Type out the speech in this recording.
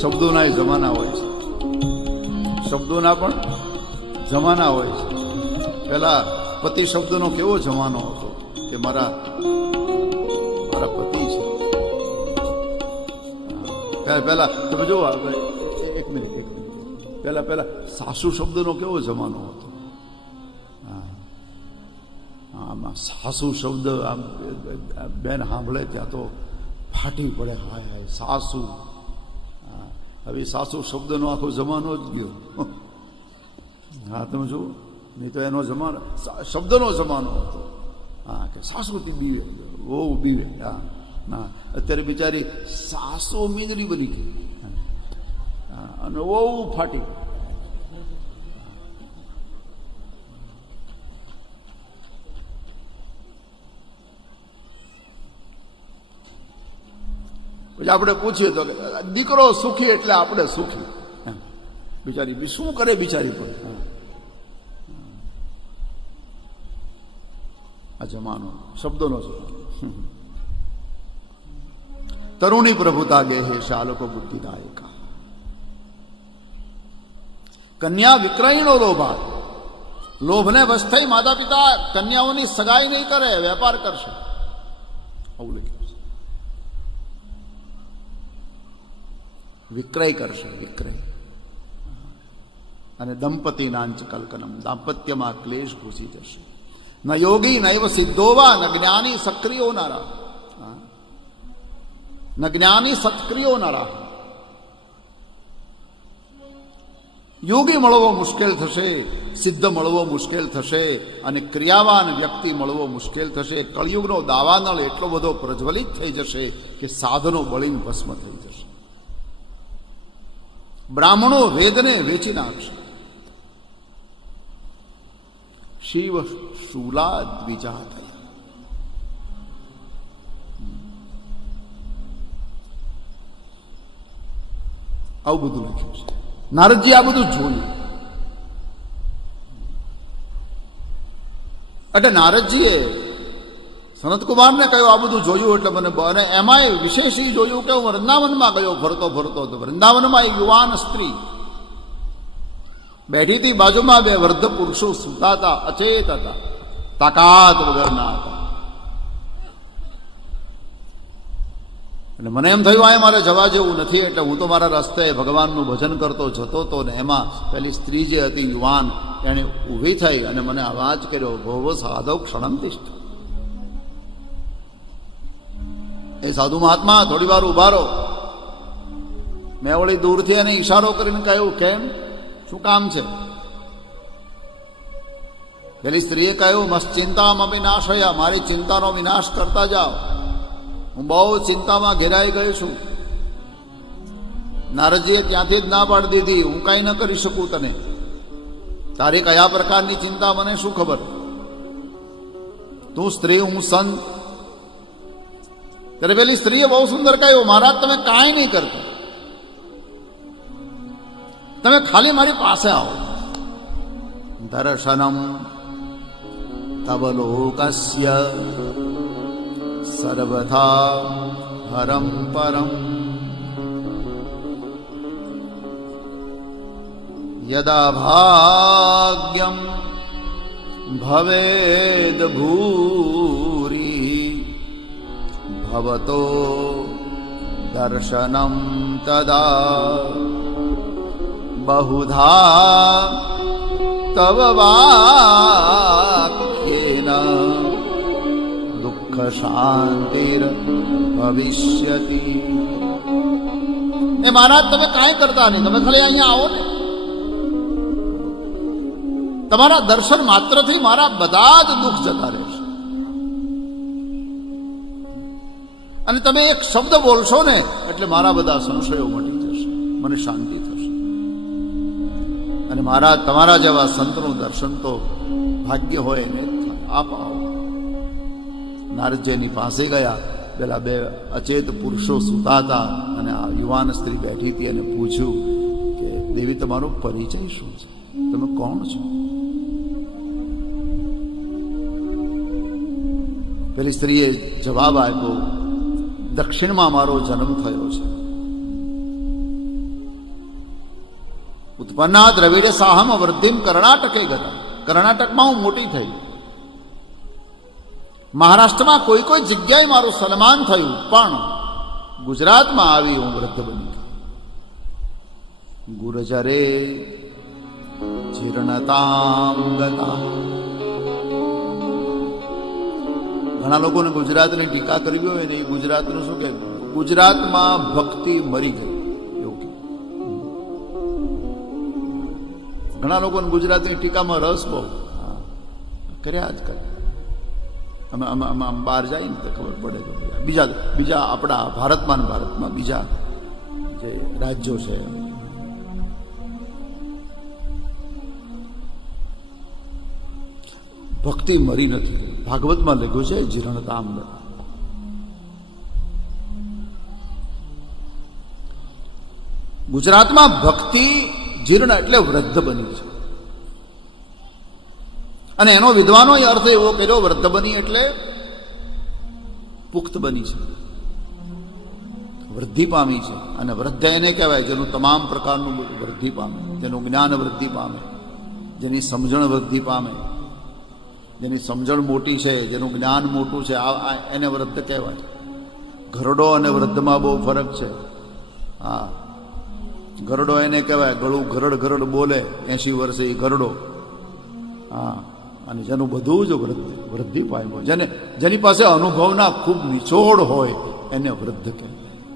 શબ્દોના જમાના હોય છે. શબ્દોના પણ જમાના હોય છે. પેલા પતિ શબ્દનો કેવો જમાનો હતો કે મારા મારા પતિ છે. પહેલાં પહેલા તમે જુઓ એક મિનિટ એક મિનિટ. પહેલાં પહેલાં સાસુ શબ્દનો કેવો જમાનો હતો? આમાં સાસુ શબ્દ આમ, બેન સાંભળે ત્યાં તો ફાટી પડે, હાય હાય, સાસુ. હવે સાસુ શબ્દનો આખો જમાનો જ ગયો. હા તમે જુઓ. નહીં તો એનો જમાનો શબ્દનો જમાનો હતો. હા કે સાસુથી બીવે. બહુ બીવે. હા ના અત્યારે બિચારી સાસો મીંદડી બની ગઈ. હા, અને બહુ ફાટી પછી આપણે પૂછીએ તો દીકરો સુખી એટલે આપણે સુખી. હા. બિચારી બી, શું કરે બિચારી પણ? હા. આ જમાનો, શબ્દોનો છે. તરુણી પ્રભુતા ગેહે શાલકો બુદ્ધિદાયકા. કન્યા વિક્રયનો લોભા લોભને વશ થઈ માતા પિતા કન્યાઓની સગાઈ નહીં કરે, વેપાર કરશે. આવું લખ્યું. વિક્રય કરશે, વિક્રય. અને દંપતી કલ્કનમ દાંપત્યમાં ક્લેશ ઘૂસી જશે. ન યોગી નૈવ સિદ્ધોવા ન જ્ઞાની સક્રિયો નરા ન જ્ઞાની સત્ક્રિયો નરા યોગી મળવો મુશ્કેલ થશે, સિદ્ધ મળવો મુશ્કેલ થશે, અને ક્રિયાવાન વ્યક્તિ મળવો મુશ્કેલ થશે. કળિયુગનો દાવાનળ એટલો બધો પ્રજ્વલિત થઈ જશે કે સાધનો બળીને ભસ્મ થઈ જશે. બ્રાહ્મણો વેદને વેચી નાખશે. શિવ શૂલા દ્વિજા થયા આવું બધું લખ્યું છે. નારદજી આ બધું જોયું. એટલે નારદજીએ સનતકુમારને કહ્યું, આ બધું જોયું એટલે મને અને એમાંય વિશેષ એ જોયું કે હું વૃંદાવનમાં ગયો, ફરતો ફરતો તો. વૃંદાવનમાં એક યુવાન સ્ત્રી બેઠી હતી બાજુમાં બે વૃદ્ધ પુરુષો સૂતા હતા અચેત હતા. તાકાત વગરના હતા. અને મને એમ થયું આ મારે જવા જેવું નથી, એટલે હું તો મારા રસ્તે ભગવાનનું ભજન કરતો જતો હતો ને એમાં પેલી સ્ત્રી જે હતી, યુવાન, એણે ઊભી થઈ અને મને અવાજ કર્યો, ભોવ સાધવ ક્ષણમ તિષ્ઠ એ સાધુ મહાત્મા થોડી વાર ઊભા રહો. મેં વળી દૂરથી એને ઈશારો કરીને કહ્યું, કેમ? શું કામ છે? પેલી સ્ત્રીએ કહ્યું, મસ્ત ચિંતામાં વિનાશ હયા મારી ચિંતાનો વિનાશ કરતા જાઓ. હું બહુ ચિંતામાં ઘેરાઈ ગયો છું. નારદજીએ ત્યાંથી જ ના પાડી દીધી, હું કાંઈ ન કરી શકું તને. તારી કયા પ્રકારની ચિંતા, મને શું ખબર? તું સ્ત્રી, હું સંત ત્યારે પેલી સ્ત્રીએ બહુ સુંદર કહ્યું, મહારાજ, તમે કાંઈ નહીં કરતા. તમે ખાલી મારી પાસે આવો. દર્શનમ તવ લોકસ્ય સર્વથા હરમ પરમ. યદા ભાગ્યમ ભવેદ ભૂરી ભવતો દર્શનમ તદા બહુધા તવ વાક્યેન દુઃખ શાંતિર ભવિષ્યતિ એ મહારાજ તમે કાંઈ કરતા નહીં, તમે ખાલી અહીંયા આવો ને. તમારા દર્શન માત્રથી મારા બધા જ દુઃખ જતા રહેશે અને તમે એક શબ્દ બોલશો ને, એટલે મારા બધા સંશયો મટી જશે. મને શાંતિ થશે. અને મારા, તમારા જેવા સંતનું દર્શન તો ભાગ્ય હોય એને આપ આવો. પાસે ગયા, પેલા બે અચેત પુરુષો સૂતા હતા અને આ યુવાન સ્ત્રી બેઠી હતી અને પૂછ્યું કે, દેવી, તમારો પરિચય શું છે? તમે કોણ છો? પેલી સ્ત્રીએ જવાબ આપ્યો દક્ષિણમાં મારો જન્મ થયો છે. ઉત્પન્ના દ્રવિડે સાહમ વૃદ્ધિમ કર્ણાટકે ગતા. કર્ણાટકમાં હું મોટી થઈ. મહારાષ્ટ્રમાં કોઈ કોઈ જગ્યાએ મારું સન્માન થયું, પણ ગુજરાતમાં આવી હું વૃદ્ધ બની ગુરજરે જીર્ણતામ ગતા. ઘણા લોકોને ગુજરાતની ટીકા કરવી હોય ને એ ગુજરાતનું શું કે, ગુજરાતમાં ભક્તિ મરી ગઈ. ઘણા લોકોને ગુજરાતની ટીકામાં રસ બહુ. કર્યા જ કરે. અમે અમે અમે આમ બહાર જઈએ ને તો ખબર પડે તો બીજા બીજા આપણા ભારતમાં ભારતમાં બીજા જે રાજ્યો છે. ભક્તિ મરી નથી ભાગવતમાં લખ્યું છે જીર્ણતામ ગુજરાતમાં ભક્તિ, જીર્ણ એટલે વૃદ્ધ બની છે. અને એનો વિદ્વાનો અર્થ એવો કર્યો, વૃદ્ધ બની એટલે પુખ્ત બની છે. વૃદ્ધિ પામી છે. અને વૃદ્ધ એને કહેવાય, જેનું તમામ પ્રકારનું વૃદ્ધિ પામે, જેનું જ્ઞાન વૃદ્ધિ પામે, જેની સમજણ વૃદ્ધિ પામે. જેની સમજણ મોટી છે, જેનું જ્ઞાન મોટું છે, આ એને વૃદ્ધ કહેવાય. ઘરડો અને વૃદ્ધમાં બહુ ફરક છે. હા. ગરડો એને કહેવાય, ગળું ગરડ ગરડ બોલે એસી વર્ષે એ ગરડો હા. અને જેનું બધું જ વૃદ્ધિ વૃદ્ધિ પામ્યો. જેને જેની પાસે અનુભવના ખૂબ નિચોડ હોય, એને વૃદ્ધ કહેવાય.